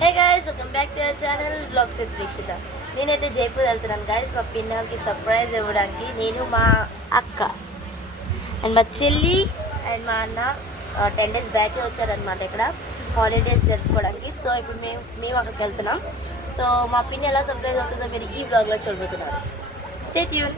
Hey guys, welcome back to our channel blogs with Veekshitha. నేనైతే జైపూర్ వెళ్తున్నాను guys, మా పిన్నలకి surprise ఇవ్వడానికి. నేను మా అక్క అండ్ మా చెల్లి అండ్ మా అన్న 10 days బ్యాకే వచ్చారనమాట ఇక్కడ హాలిడేస్ జరుపుకోవడానికి. సో ఇప్పుడు మేము అక్కడికి వెళ్తున్నాం. సో మా పిన్ని ఎలా సర్ప్రైజ్ అవుతుందో మీరు ఈ బ్లాగ్లో చూడబోతున్నారు. Stay tune.